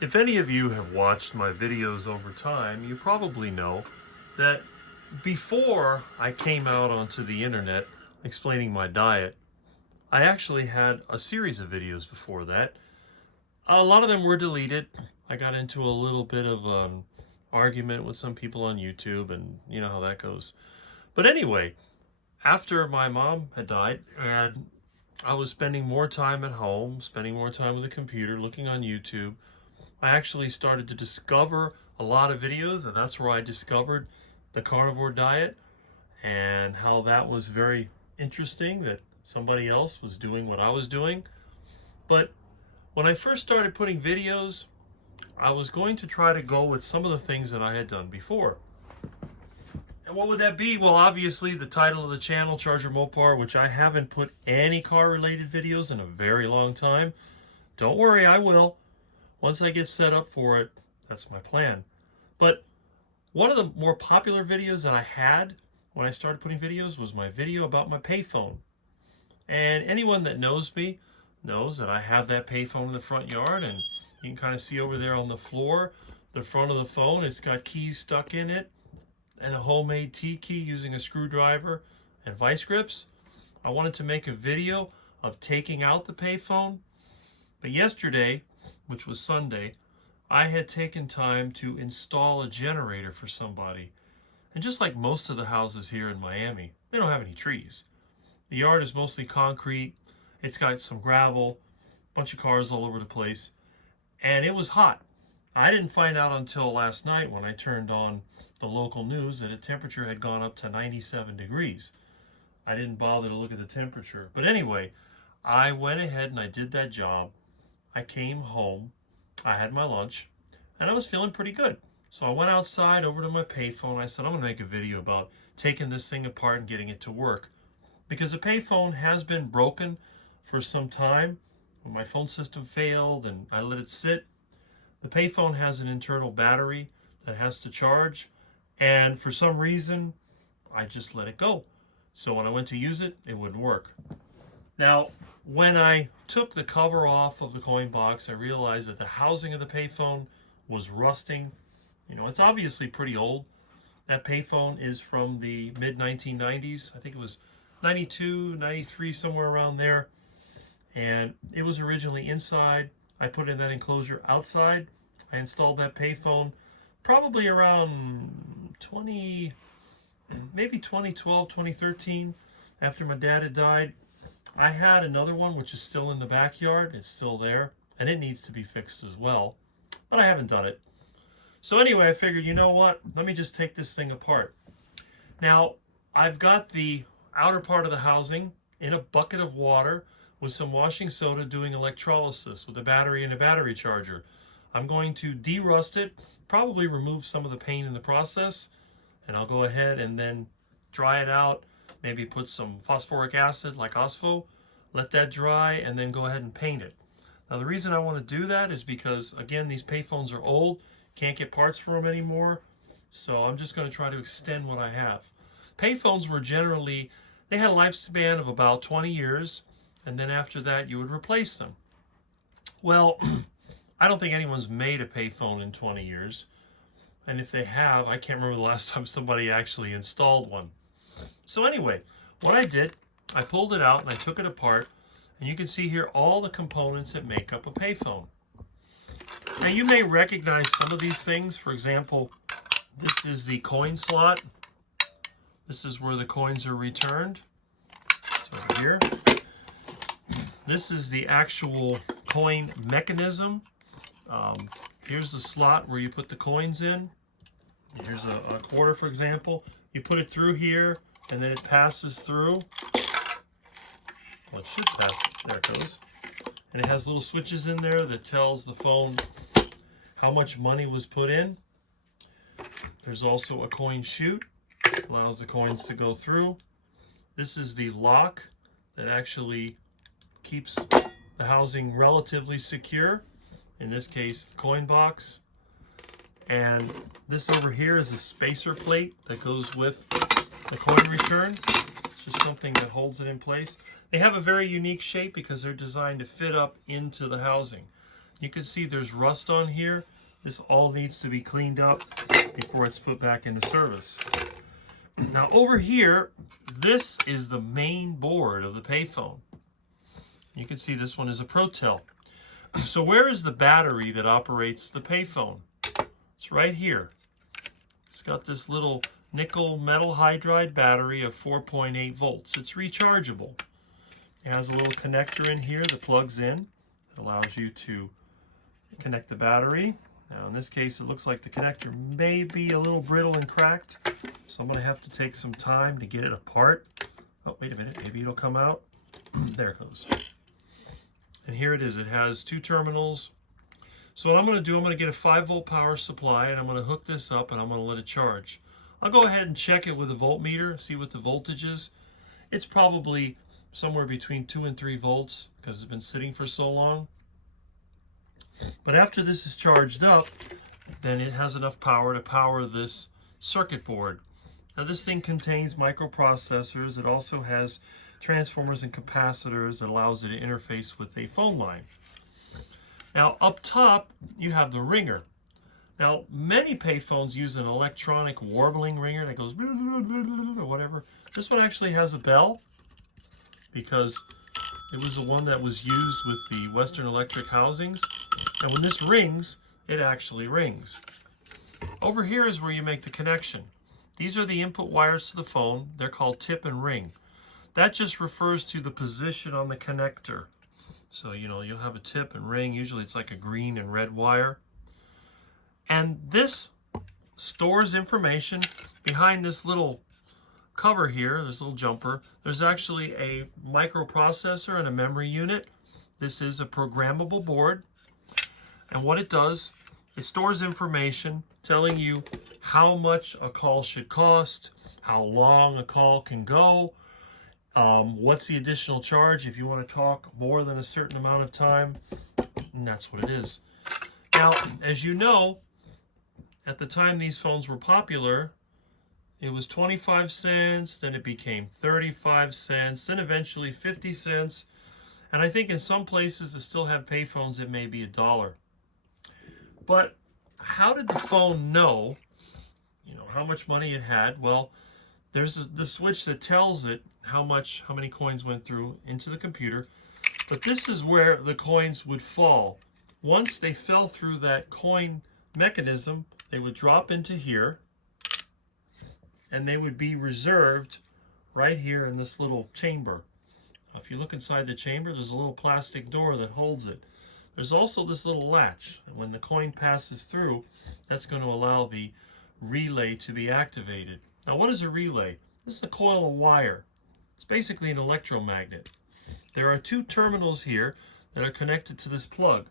If any of you have watched my videos over time, you probably know that before I came out onto the internet explaining my diet, I actually had a series of videos before that. A lot of them were deleted. I got into a little bit of argument with some people on YouTube, and you know how that goes. But anyway, after my mom had died and I was spending more time at home, spending more time with the computer, looking on YouTube, I actually started to discover a lot of videos, and that's where I discovered the carnivore diet and how that was very interesting that somebody else was doing what I was doing. But when I first started putting videos, I was going to try to go with some of the things that I had done before. And what would that be? Well, obviously the title of the channel, Charger Mopar, which I haven't put any car related videos in a very long time. Don't worry, I will. Once I get set up for it, that's my plan. But one of the more popular videos that I had when I started putting videos was my video about my payphone. And anyone that knows me knows that I have that payphone in the front yard, and you can kind of see over there on the floor, the front of the phone, it's got keys stuck in it and a homemade T-key using a screwdriver and vice grips. I wanted to make a video of taking out the payphone, but yesterday, which was Sunday, I had taken time to install a generator for somebody. And just like most of the houses here in Miami, they don't have any trees. The yard is mostly concrete. It's got some gravel, a bunch of cars all over the place, and it was hot. I didn't find out until last night when I turned on the local news that the temperature had gone up to 97 degrees. I didn't bother to look at the temperature. But anyway, I went ahead and I did that job. I came home, I had my lunch, and I was feeling pretty good. So I went outside over to my payphone. I said, I'm going to make a video about taking this thing apart and getting it to work. Because the payphone has been broken for some time. When my phone system failed and I let it sit, the payphone has an internal battery that has to charge. And for some reason, I just let it go. So when I went to use it, it wouldn't work. Now, when I took the cover off of the coin box, I realized that the housing of the payphone was rusting. You know, it's obviously pretty old. That payphone is from the mid-1990s. I think it was 92, 93, somewhere around there. And it was originally inside. I put in that enclosure outside. I installed that payphone probably around maybe 2012, 2013, after my dad had died. I had another one which is still in the backyard. It's still there, and it needs to be fixed as well, but I haven't done it. So anyway, I figured, you know what? Let me just take this thing apart. Now, I've got the outer part of the housing in a bucket of water with some washing soda doing electrolysis with a battery and a battery charger. I'm going to derust it, probably remove some of the paint in the process, and I'll go ahead and then dry it out. Maybe put some phosphoric acid like Osfo, let that dry, and then go ahead and paint it. Now the reason I want to do that is because, again, these payphones are old, can't get parts for them anymore, so I'm just going to try to extend what I have. Payphones were generally, they had a lifespan of about 20 years, and then after that you would replace them. Well, I don't think anyone's made a payphone in 20 years, and if they have, I can't remember the last time somebody actually installed one. So anyway, what I did, I pulled it out and I took it apart, and you can see here all the components that make up a payphone. Now you may recognize some of these things. For example, this is the coin slot. This is where the coins are returned. It's over here. This is the actual coin mechanism. Here's the slot where you put the coins in. Here's a quarter, for example. You put it through here, and then it passes through. Well, it should pass. There it goes. And it has little switches in there that tells the phone how much money was put in. There's also a coin chute. Allows the coins to go through. This is the lock that actually keeps the housing relatively secure. In this case, the coin box. And this over here is a spacer plate that goes with the coin return. It's just something that holds it in place. They have a very unique shape because they're designed to fit up into the housing. You can see there's rust on here. This all needs to be cleaned up before it's put back into service. Now over here, this is the main board of the Payphone. You can see this one is a Protel. So where is the battery that operates the Payphone? It's right here. It's got this little nickel metal hydride battery of 4.8 volts. It's rechargeable. It has a little connector in here that plugs in. It allows you to connect the battery. Now in this case, it looks like the connector may be a little brittle and cracked, so I'm going to have to take some time to get it apart. Oh, wait a minute, maybe it'll come out. There it goes. And here it is. It has 2 terminals. So what I'm going to do, I'm going to get a 5-volt power supply, and I'm going to hook this up, and I'm going to let it charge. I'll go ahead and check it with a voltmeter, see what the voltage is. It's probably somewhere between 2 and 3 volts because it's been sitting for so long. But after this is charged up, then it has enough power to power this circuit board. Now this thing contains microprocessors. It also has transformers and capacitors that allows it to interface with a phone line. Now up top, you have the ringer. Now many payphones use an electronic warbling ringer that goes or whatever. This one actually has a bell because it was the one that was used with the Western Electric housings. And when this rings, it actually rings. Over here is where you make the connection. These are the input wires to the phone. They're called tip and ring. That just refers to the position on the connector. So, you'll have a tip and ring. Usually it's like a green and red wire. And this stores information behind this little cover here, this little jumper. There's actually a microprocessor and a memory unit. This is a programmable board. And what it does, it stores information telling you how much a call should cost, how long a call can go, what's the additional charge if you want to talk more than a certain amount of time, and that's what it is. Now, as you know, at the time these phones were popular, it was 25 cents, then it became 35 cents, then eventually 50 cents, and I think in some places that still have payphones, it may be $1. But how did the phone know, how much money it had? Well, there's the switch that tells it how many coins went through into the computer. But this is where the coins would fall. Once they fell through that coin mechanism, they would drop into here, and they would be reserved right here in this little chamber. Now, if you look inside the chamber, there's a little plastic door that holds it. There's also this little latch, and when the coin passes through, that's going to allow the relay to be activated. Now, what is a relay? This is a coil of wire. It's basically an electromagnet. There are 2 terminals here that are connected to this plug.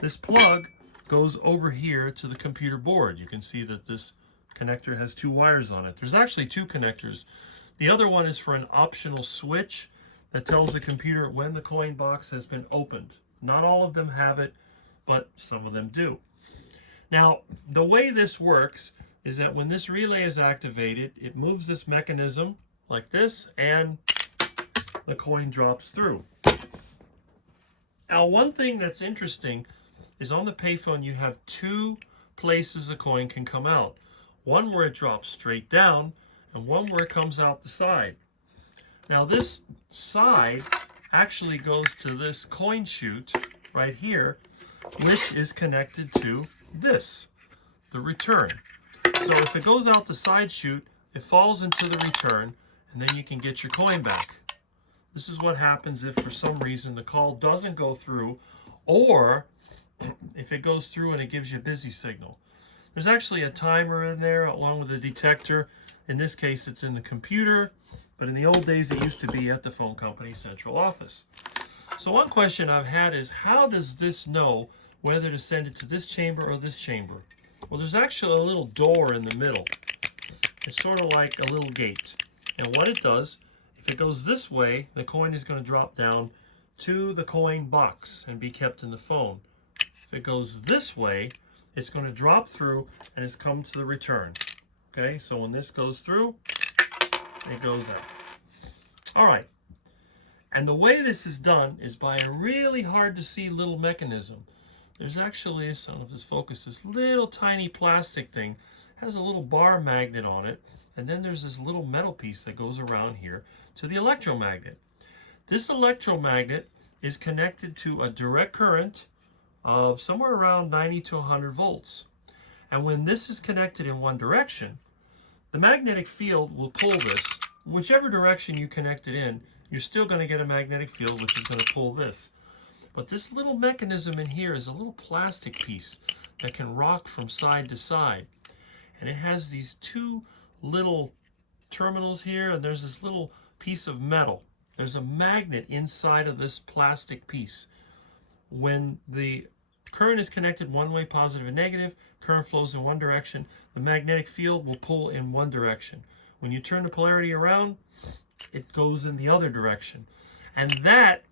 This plug goes over here to the computer board. You can see that this connector has 2 wires on it. There's actually 2 connectors. The other one is for an optional switch that tells the computer when the coin box has been opened. Not all of them have it, but some of them do. Now, the way this works is that when this relay is activated, it moves this mechanism like this, and the coin drops through. Now, one thing that's interesting is on the Payphone, you have 2 places the coin can come out. One where it drops straight down, and one where it comes out the side. Now, this side actually goes to this coin chute right here, which is connected to this, the return. So if it goes out the side chute, it falls into the return, and then you can get your coin back. This is what happens if for some reason the call doesn't go through, or if it goes through and it gives you a busy signal. There's actually a timer in there along with a detector. In this case, it's in the computer, but in the old days, it used to be at the phone company's central office. So one question I've had is, how does this know whether to send it to this chamber or this chamber? Well, there's actually a little door in the middle. It's sort of like a little gate. And what it does, if it goes this way, the coin is going to drop down to the coin box and be kept in the phone. If it goes this way, it's going to drop through and it's come to the return. Okay, so when this goes through, it goes out. All right. And the way this is done is by a really hard to see little mechanism. there's actually, I don't know if this focus, this little tiny plastic thing has a little bar magnet on it, and then there's this little metal piece that goes around here to the electromagnet. This electromagnet is connected to a direct current of somewhere around 90 to 100 volts. And when this is connected in one direction, the magnetic field will pull this. Whichever direction you connect it in, you're still going to get a magnetic field which is going to pull this. But this little mechanism in here is a little plastic piece that can rock from side to side. And it has these two little terminals here, and there's this little piece of metal. There's a magnet inside of this plastic piece. When the current is connected one way, positive and negative, current flows in one direction, the magnetic field will pull in one direction. When you turn the polarity around, it goes in the other direction. And that,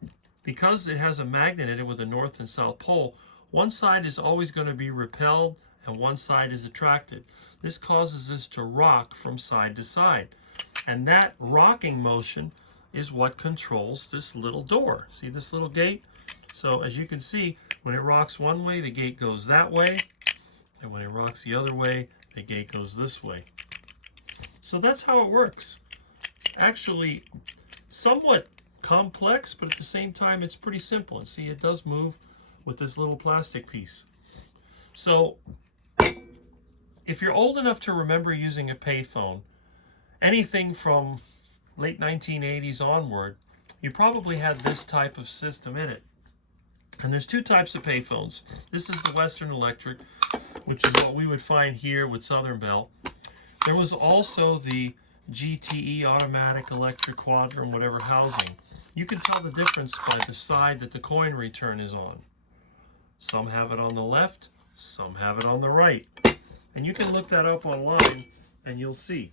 because it has a magnet in it with a north and south pole, one side is always going to be repelled and one side is attracted. This causes this to rock from side to side. And that rocking motion is what controls this little door. See this little gate? So as you can see, when it rocks one way, the gate goes that way. And when it rocks the other way, the gate goes this way. So that's how it works. It's actually somewhat complex, but at the same time, it's pretty simple. And see, it does move with this little plastic piece. So if you're old enough to remember using a payphone, anything from late 1980s onward, you probably had this type of system in it. And there's two types of payphones. This is the Western Electric, which is what we would find here with Southern Bell. There was also the GTE, automatic electric quadrant, whatever housing. You can tell the difference by the side that the coin return is on. Some have it on the left, some have it on the right. And you can look that up online and you'll see.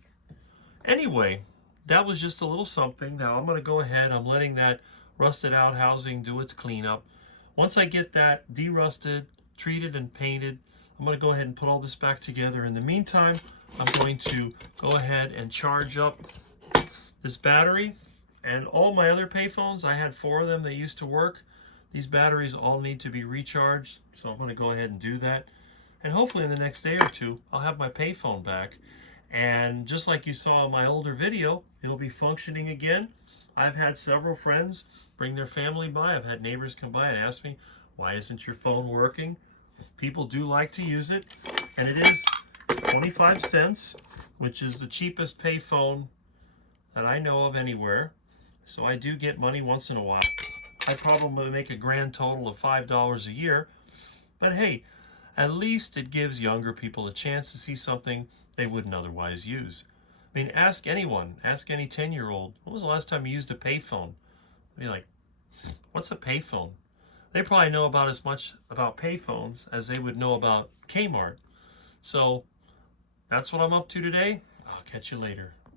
Anyway, that was just a little something. Now I'm going to go ahead, I'm letting that rusted out housing do its cleanup. Once I get that derusted, treated, and painted, I'm going to go ahead and put all this back together. In the meantime, I'm going to go ahead and charge up this battery and all my other payphones. I had 4 of them that used to work. These batteries all need to be recharged, so I'm going to go ahead and do that. And hopefully in the next day or two, I'll have my payphone back. And just like you saw in my older video, it'll be functioning again. I've had several friends bring their family by. I've had neighbors come by and ask me, why isn't your phone working? People do like to use it. And it is 25 cents, which is the cheapest payphone that I know of anywhere. So I do get money once in a while. I probably make a grand total of $5 a year. But hey, at least it gives younger people a chance to see something they wouldn't otherwise use. I mean, ask anyone, ask any 10-year-old, when was the last time you used a payphone? They'd be like, what's a payphone? They probably know about as much about payphones as they would know about Kmart. So that's what I'm up to today. I'll catch you later.